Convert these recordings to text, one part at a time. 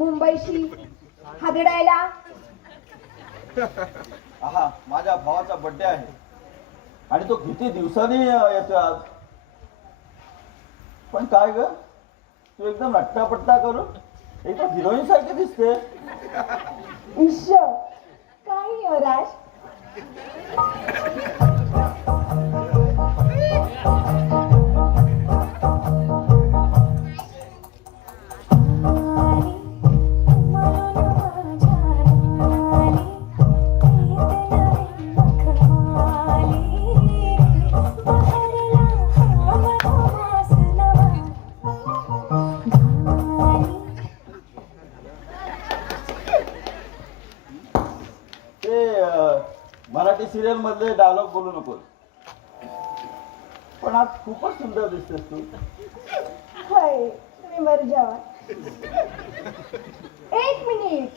मुंबईशी हादडायला? आहा, माझ्या भावाचा बर्थडे आहे आणि तो किती दिवसांनी येतोय आज. पण काय ग, तू एकदम नट्टापट्टा करून एकदम हिरोईन सारखी दिसते. ईश, काही अराज. मराठी सिरियल मधले डायलॉग बोलू नको, पण आज खूपच सुंदर दिसतेस तू. हाय, तुम्ही मर जावा. एक मिनिट,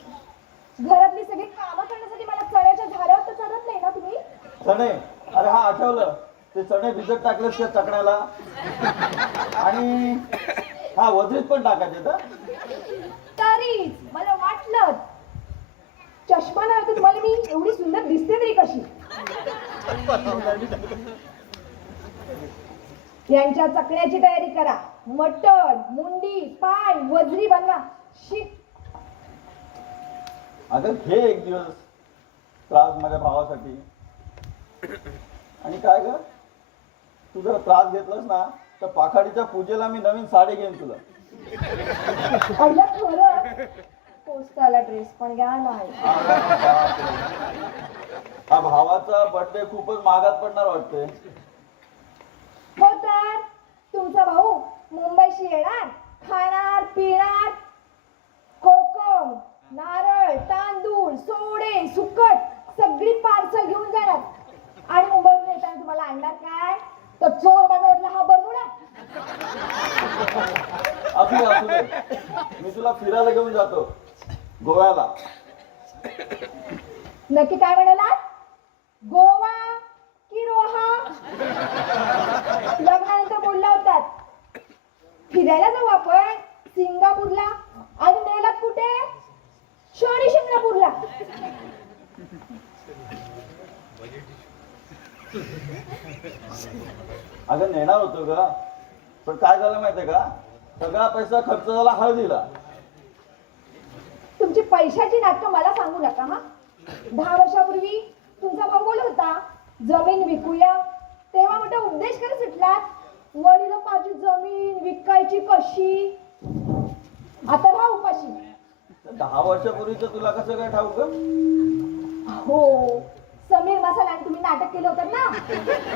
घरातली सगळी कामं करण्यासाठी मला चण्याच्या झाडावर तर चढत नाही ना तुम्ही? चणे? अरे हा, आठवलं, ते चणे भिजत टाकलेस त्या चकण्याला. आणि हा, वजरीत पण टाकायचे तर. तरीच मला वाटलं चष्मा नाही तर तुम्हाला मी एवढी सुंदर दिसते तरी कशी. यांच्या चकण्याची तयारी करा. मटण, मुंडी, पाय, वजरी बनवा. शिक. अगं घे एक दिवस त्रास माझ्या भावासाठी. आणि काय ग, तू जर त्रास घेतलास ना तर पाखाडीच्या पूजेला मी नवीन साडी घेईन तुला. अगं खरं, पोस्टाला ड्रेस पण घ्या नाही. हा भावाचा बर्थडे खूपच महागात पडणार वाटते. हो तर तुमचा भाऊ मुंबईशी येणार, खाणार पिणार, कोकम, नारळ, तांदूळ, सोडे, सुकट सगळी पार्सल घेऊन जाणार. आणि मुंबईवरून येताना तुम्हाला आणणार काय? तर चोर बाजारातला हा बरमुडा. असू दे, मी तुला फिरायला घेऊन जातो गोव्याला. नक्की काय म्हणालात? गोवा की रोहा? लग्नानंतर बोलला होतात फिरायला जाऊ आपण सिंगापूरला, आणि नेलात कुठे? शनी शिंगणापूरला. अगं नेणार होतो ग, पण काय झालं माहितीये का, सगळा पैसा खर्च झाला हळदीला. तुमची पैशाची नाटकं मला सांगू नका हा. 10 वर्षापूर्वी तुमचा भाऊ बोलत होता जमीन विकूया, तेव्हा मोठा उद्देश करत सुटलात. वडिलोपार्जित जमीन विकायची कशी? आता राहा उपाशी. 10 वर्षापूर्वीच तुला कसं काय ठाऊक? हो, समीर मसाला आणि तुम्ही नाटक केलं होतं ना,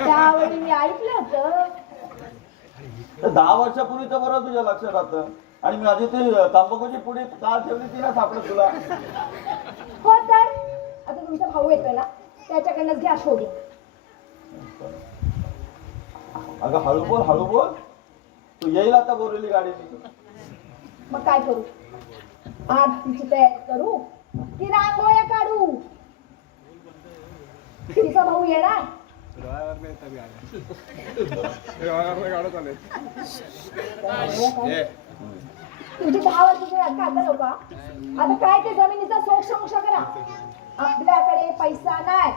त्यावेळी मी ऐकलं होतं. 10 वर्षापूर्वीच बरं तुझ्या लक्षात राहतं. आणि माझी ती तंबाखूची पुडी काल ठेवली ती ना सापडत तुला. हो तर आता तुमचा भाऊ येतोय ना, त्याच्याकडनंच घ्या शोधून. अगं हळू बोल, तू येईल आता बोरवली गाडी. मग काय करू? आरतीची तयारी करू की रांगोळ्या काढू? तुमचा भाऊ येणार. तुमची 10 वर्षाची नाटकं आता नको. आता काय ते जमिनीचा सोक्ष करा. आपल्याकडे पैसा नाही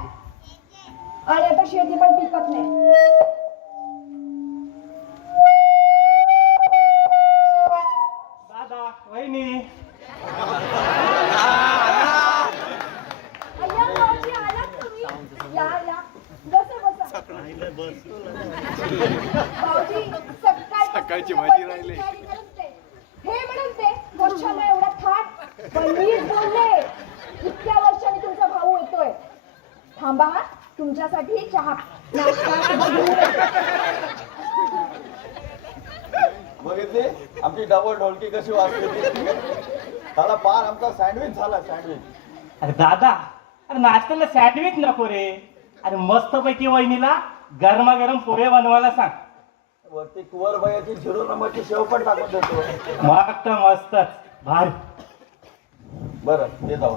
आणि आता शेती पण पिकत नाही. दादा, वहिनी. अय्या भाऊजी, आलात तुम्ही? या बसा. भाऊजी सकाळची भाजी राहिली. हे म्हणून ते वर्षाला एवढा थाट. पण मीच बोलले इतक्या वर्षांनी तुमचा भाऊ येतोय. थांबा, तुमच्यासाठी चहा. बघितली आमची डबल ढोलकी कशी वाजते. त्याला पार आमचा सँडविच झाला. सँडविच. अरे दादा, अरे नाश्त्याला सँडविच नको रे. अरे मस्त पैकी वहिनीला गरमागरम पोहे बनवायला सांग. वरती कुवर बायाची 0 नंबरची शेव पण टाकून देतो. मस्तच भारी. बरं ते जाऊ.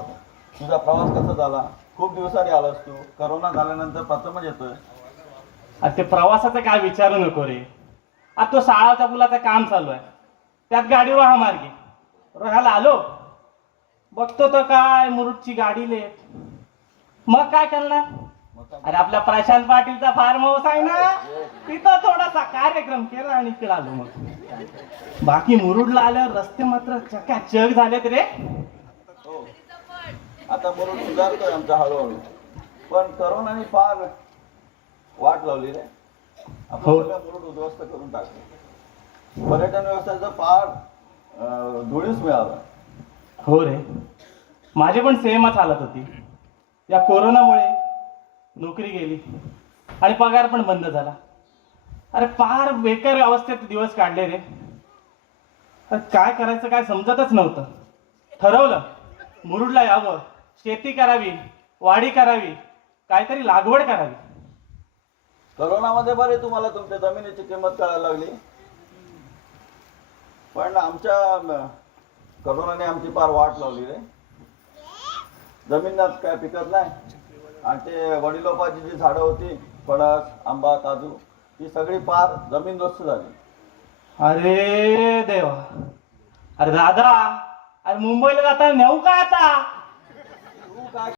तुझा प्रवास कसा झाला? खूप दिवसांनी आलास तू. करोना झाल्यानंतर प्रथमच येतोय. अरे ते प्रवासाचं काय विचारू नको रे. आता तो 6 मुलाचं काम चालू आहे, त्यात गाडी रोहा मार्गे. रोह्याला आलो बघतो तर काय मुरुडची गाडी लेट. मग काय करणार? मग काय? अरे आपल्या प्रशांत पाटीलचा फार्म हाऊस आहे ना, तिथं थोडासा कार्यक्रम केला आणि इकडे आलो. मग बाकी मुरुडला आल्यावर रस्ते मात्र चकाचक झालेत रे. हो, आता मुरुड सुधारतोय आमचा हळूहळू, पण करोनाने फार वाट लावली रे. आपण हो. सगळं मुरुड उद्ध्वस्त करून टाकलं. पर्यटन व्यवसायाचं फार धुळीस मिळालं. हो रे, माझे पण सेमच हालत होती. या कोरोनामुळे नोकरी गेली आणि पगार पण बंद झाला. अरे फार बेकार अवस्थेत दिवस काढले रे. अरे काय करायचं काय समजतच नव्हतं. ठरवलं मुरुडला यावं, शेती करावी, वाडी करावी, काहीतरी लागवड करावी. करोनामध्ये बरे तुम्हाला तुमच्या जमिनीची किंमत कळायला लागली, पण करोनाने आमची फार वाट लावली रे. जमिनीत काय पिकत नाही, आणि ते वडिलोपाची जी झाडं होती, फणस, आंबा, काजू, ती सगळी फार जमीनदोस्त झाली. अरे देवा. अरे दादा, अरे मुंबईला जाताना नेऊ का आता?